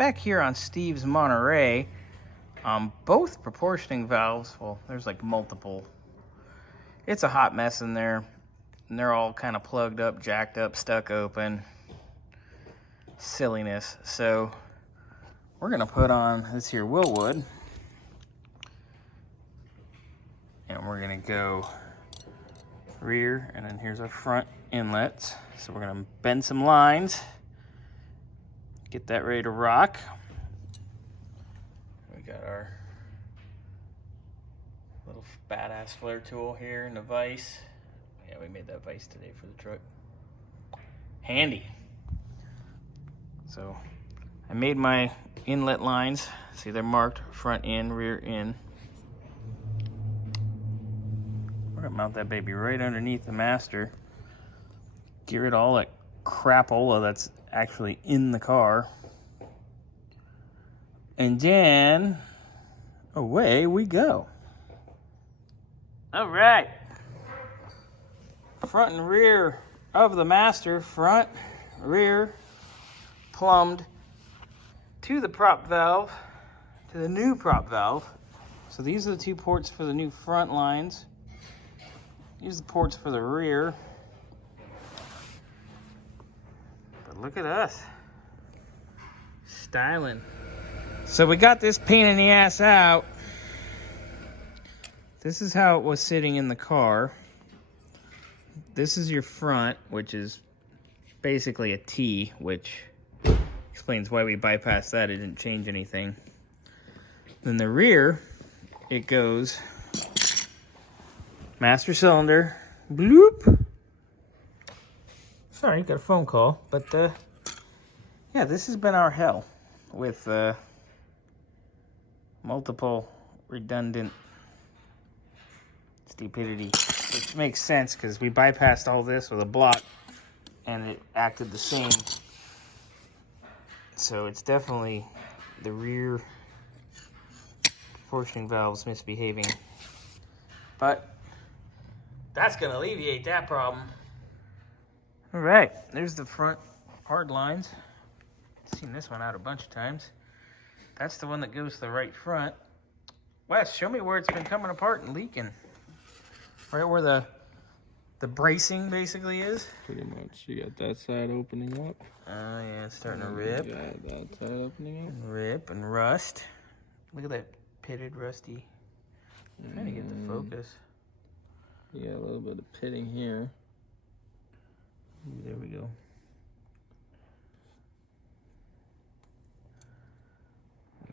back here on Steve's Monterey, both proportioning valves, well, there's like multiple. It's a hot mess in there, and they're all kind of plugged up, jacked up, stuck open. Silliness. So we're gonna put on this here Wilwood, and we're gonna go rear, and then here's our front inlets. So we're gonna bend some lines, get that ready to rock. We got our little badass flare tool here and the vise. Yeah, we made that vise today for the truck. Handy. So I made my inlet lines. See, they're marked front in, rear in. We're gonna mount that baby right underneath the master. Get rid of all that crapola that's actually in the car. And then away we go. All right. Front and rear of the master, front, rear, plumbed to the prop valve, to the new prop valve. So these are the two ports for the new front lines. These are the ports for the rear. But look at us. Styling. So we got this pain in the ass out. This is how it was sitting in the car. This is your front, which is basically a T, which explains why we bypassed that. It didn't change anything. Then the rear, it goes master cylinder, bloop. Sorry, got a phone call, but yeah, this has been our hell with multiple redundant stupidity, which makes sense because we bypassed all this with a block and it acted the same. So it's definitely the rear proportioning valves misbehaving, but that's gonna alleviate that problem. All right, there's the front hard lines. Seen this one out a bunch of times. That's the one that goes to the right front. Wes, show me where it's been coming apart and leaking. Right where the bracing basically is. Pretty much. You got that side opening up. Oh yeah, it's starting to rip. You got that side opening up. Rip and rust. Look at that pitted, rusty. I'm trying to get the focus. Yeah, a little bit of pitting here. Ooh, there we go.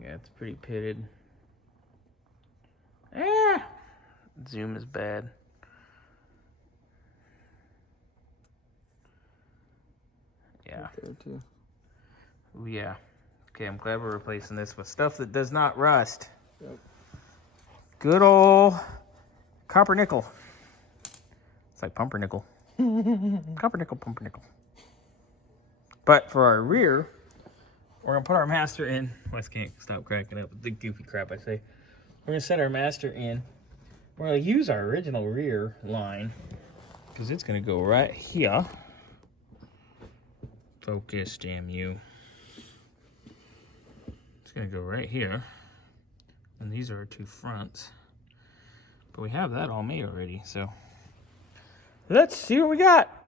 Yeah, it's pretty pitted. Ah! Zoom is bad. Yeah. Right there too. Ooh, yeah. Okay, I'm glad we're replacing this with stuff that does not rust. Yep. Good old copper nickel. It's like pumpernickel. Copper nickel, pumpernickel. But for our rear, we're gonna put our master in. Wes can't stop cracking up with the goofy crap I say. We're gonna set our master in. We're gonna use our original rear line because it's gonna go right here. Focus, damn you. It's gonna go right here. And these are our two fronts. But we have that all made already, so let's see what we got.